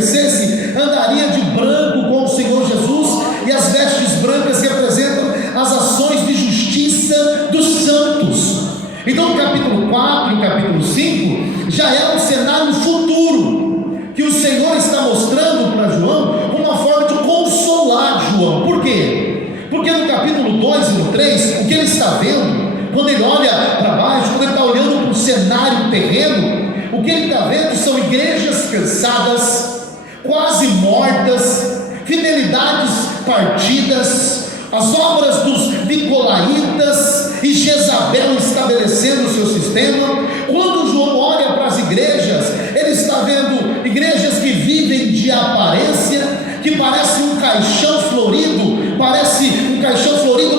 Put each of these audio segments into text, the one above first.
envelhecesse, andaria de branco com o Senhor Jesus, e as vestes brancas representam as ações de justiça dos santos. Então, no capítulo 4 e no capítulo 5, já é um cenário futuro, que o Senhor está mostrando para João, uma forma de consolar João. Por quê? Porque no capítulo 2 e no 3, o que ele está vendo, quando ele olha para baixo, quando ele está olhando para o cenário terreno, o que ele está vendo são igrejas cansadas, quase mortas, fidelidades partidas, as obras dos nicolaítas e Jezabel estabelecendo o seu sistema. Quando João olha para as igrejas, ele está vendo igrejas que vivem de aparência, que parece um caixão florido,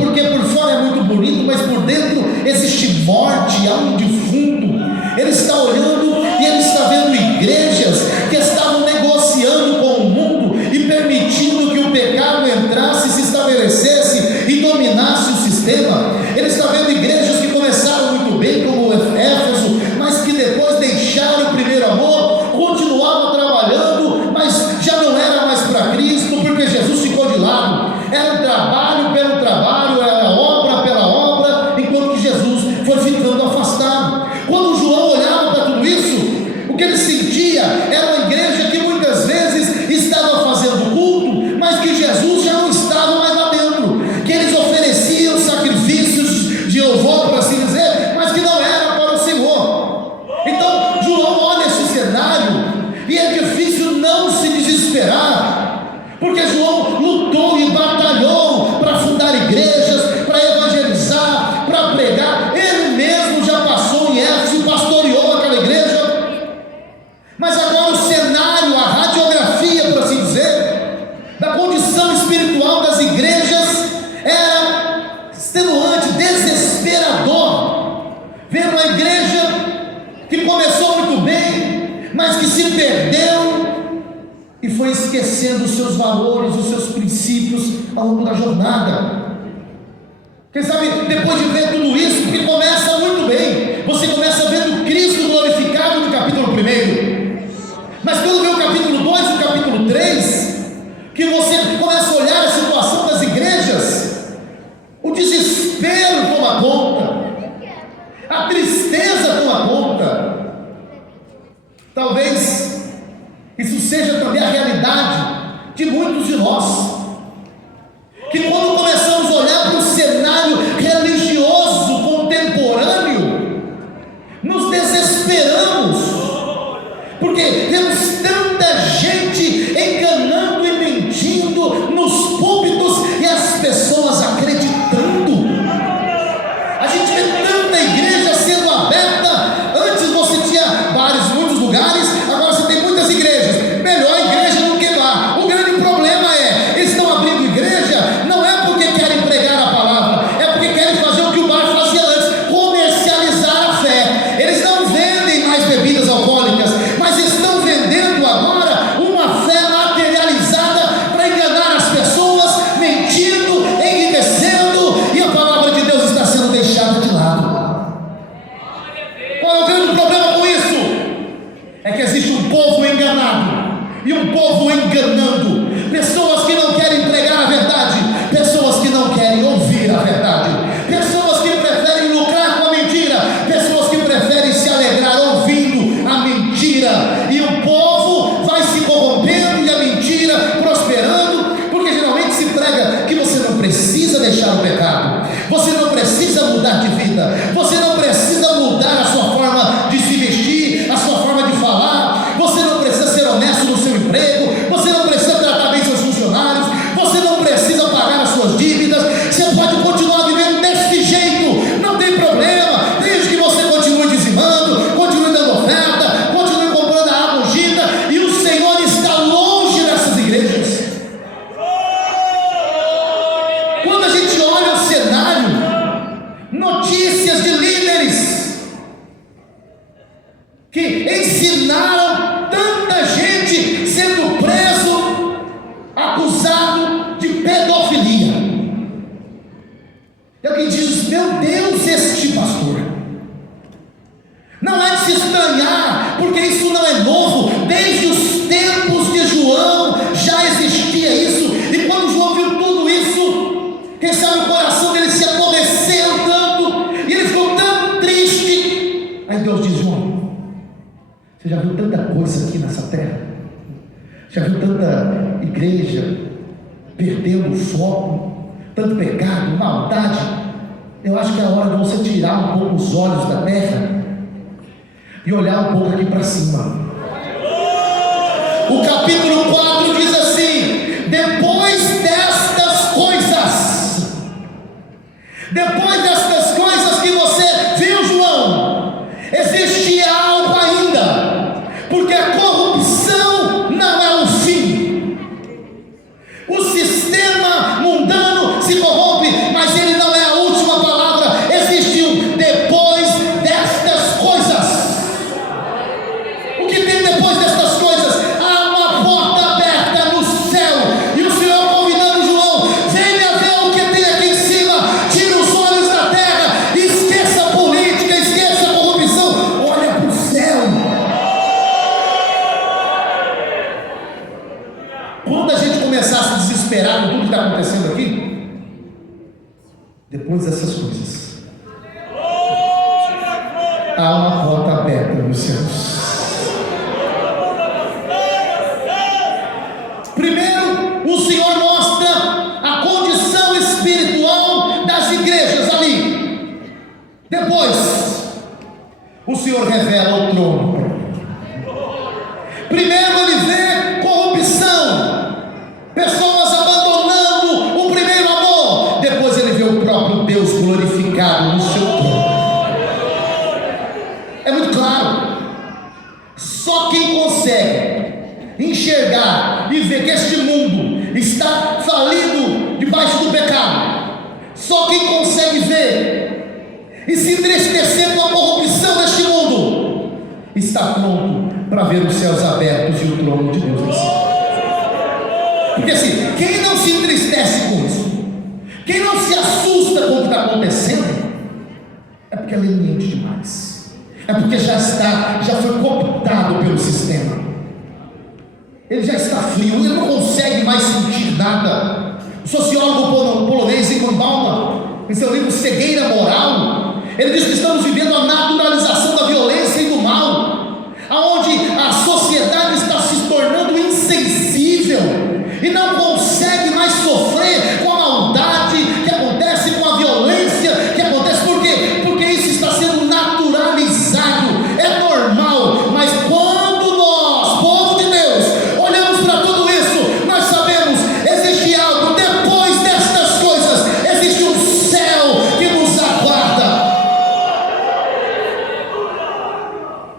porque por fora é muito bonito, mas por dentro existe morte, há um defunto. Ele está olhando e ele está vendo igrejas que estavam negociando com o mundo e permitindo que o pecado entrasse, se estabelecesse e dominasse o sistema. Ele está vendo igrejas que começaram muito bem, como Éfeso, mas que depois deixaram o primeiro amor, continuavam trabalhando, mas já não era mais para Cristo, porque Jesus ficou de lado. Era trabalho pelo trabalho, era obra pela obra, enquanto que Jesus foi ficando afastado. Quando João olhava para tudo isso, o que ele sentia era uma igreja que muitas vezes estava fazendo culto, mas que Jesus já não estava mais lá dentro, que eles ofereciam sacrifícios de louvor, por assim dizer, mas que não era para o Senhor. Então João olha esse cenário e é difícil não se desesperar, porque João lutou e batalhou para fundar igrejas, para evangelizar, para pregar. Ele mesmo já passou em Éfeso e pastoreou aquela igreja, mas agora o cenário, a radiografia, por assim dizer, da condição espiritual das igrejas era extenuante, desesperador. Ver uma igreja que começou muito bem, mas que se perdeu e foi esquecendo os seus valores, os seus princípios ao longo da jornada. Quem sabe, depois de ver tudo isso, que começa muito bem, você começa vendo Cristo glorificado no capítulo 1, mas quando vê o capítulo 2 e o capítulo 3, que você começa a olhar a situação das igrejas, o desespero toma conta, a tristeza toma conta. Talvez isso seja também a realidade de muitos de nós, que quando começamos a olhar para o cenário religioso contemporâneo, nos desesperamos, porque vemos tanta gente enganando e mentindo nos púlpitos e as pessoas acreditando. A gente vê tanta igreja sendo aberta. Antes você tinha bares em muitos lugares, agora você tem muitas igrejas. Melhor igreja do que bar. O grande problema é, eles estão abrindo igreja, não é porque querem pregar a palavra, é porque querem fazer o que o bar fazia antes, comercializar a fé. Eles não vendem mais bebidas alcoólicas, mas estão vendendo agora uma fé materializada para enganar as pessoas, mentindo, enriquecendo, e a palavra de Deus está sendo deixada de lado. Qual é o grande problema com isso? É que existe um povo enganado e um povo enganando, pessoas que não querem pregar a verdade, pessoas que não querem ouvir a verdade, pessoas que preferem lucrar com a mentira, pessoas que preferem se alegrar ouvindo a mentira, e o povo vai se corrompendo e a mentira prosperando, porque geralmente se prega que você não precisa deixar o pecado, você não precisa mudar de vida, você não precisa mudar a sua forma de se vestir, a sua forma de falar, você não precisa ser honesto no seu emprego, você não precisa tratar bem seus funcionários, você não precisa pagar as suas dívidas, você pode continuar vivendo desse jeito, não tem problema, desde que você continue dizimando, continue dando oferta, continue comprando a água ungida, e o Senhor está longe dessas igrejas. Quando a gente olha o cenário, notícias de líderes que ensinaram tanta gente sendo preso, acusado de pedofilia. E alguém diz: meu Deus, este pastor. Não é de se estranhar, porque isso não é novo. Desde os tempos de Você já viu tanta coisa aqui nessa terra? Já viu tanta igreja perdendo o foco, tanto pecado, maldade? Eu acho que é a hora de você tirar um pouco os olhos da terra e olhar um pouco aqui para cima. O capítulo 4 diz assim: depois destas coisas que você viu, João, existe algo ainda, porque a corrupção não é o fim. O sistema mundano se corrompe, mas ele não é a última palavra. Existe um depois destas coisas. O que tem depois destas coisas? Há uma porta aberta no céu, e o Senhor convidando João: venha ver o que tem aqui em cima. Tira os olhos da terra, esqueça a política, esqueça a corrupção, olha para o céu. Quando a gente começar a se desesperar com tudo que está acontecendo aqui, depois dessas coisas, há uma porta aberta nos céus. Primeiro, o Senhor mostra a condição espiritual das igrejas ali. Depois, o Senhor revela o trono. Primeiro ele vê corrupção, pessoas abandonando o primeiro amor. Depois ele vê o próprio Deus glorificado no seu trono. É muito claro. Só quem consegue enxergar e ver que este mundo está falido debaixo do pecado, só quem consegue ver e se entristecer com a corrupção deste mundo, está pronto para ver os céus abertos e o trono de Deus em cima. Porque assim, quem não se entristece com isso, quem não se assusta com o que está acontecendo, é porque é leniente demais, é porque já foi cooptado pelo sistema. Ele já está frio, ele não consegue mais sentir nada. O sociólogo polonês Zygmunt Bauman, em seu livro Cegueira Moral, ele diz que estamos vivendo a naturalização da violência e do mal, aonde a sociedade está se tornando insensível e não consegue mais sofrer com a maldade que acontece, com a violência que acontece. Por quê? Porque isso está sendo naturalizado, é normal. Mas quando nós, povo de Deus, olhamos para tudo isso, nós sabemos, existe algo depois destas coisas, existe um céu que nos aguarda.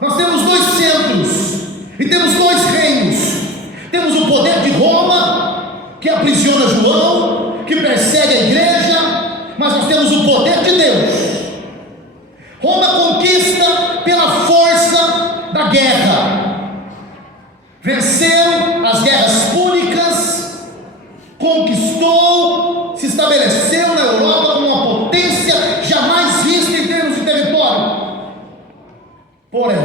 Nós temos dois centros e temos dois reinos. Temos o poder de Roma, que aprisiona João, que persegue a igreja, mas nós temos o poder de Deus. Roma conquista pela força da guerra, venceu as guerras púnicas, conquistou, se estabeleceu na Europa como uma potência jamais vista em termos de território. Porém,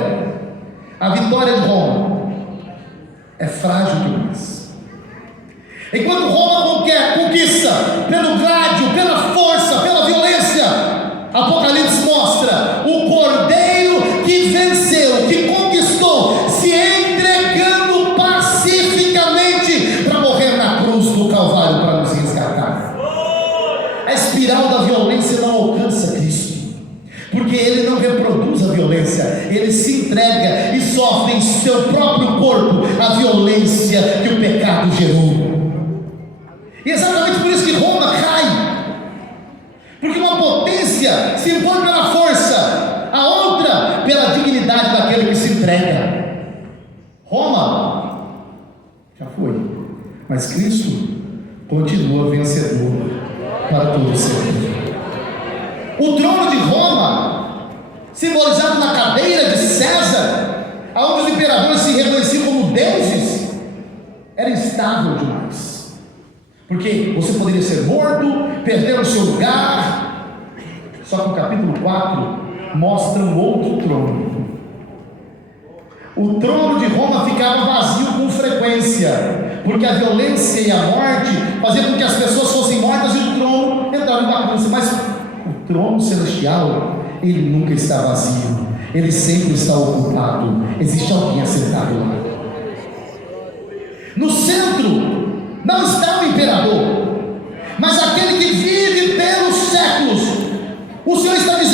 a vitória de Roma é frágil demais. Enquanto Roma conquista pelo gládio, pela força, pela violência, Apocalipse mostra o cordeiro que venceu, que conquistou, se entregando pacificamente para morrer na cruz do Calvário para nos resgatar. A espiral da violência não alcança Cristo, porque ele não reproduz a violência, ele se entrega e sofre em seu próprio corpo a violência que o pecado gerou. E exatamente por isso que Roma cai, porque uma potência se impõe pela força, a outra pela dignidade daquele que se entrega. Roma já foi, mas Cristo continua vencedor para todo sempre. O trono de Roma, simbolizado na cadeira de César, onde os imperadores se reconheciam como deuses, era instável demais. Porque você poderia ser morto, perder o seu lugar. Só que o capítulo 4 mostra um outro trono. O trono de Roma ficava vazio com frequência, porque a violência e a morte faziam com que as pessoas fossem mortas e o trono entrava em vacância. Mas o trono celestial, ele nunca está vazio. Ele sempre está ocupado. Existe alguém assentado lá. No centro não está o imperador, mas aquele que vive pelos séculos. O Senhor está me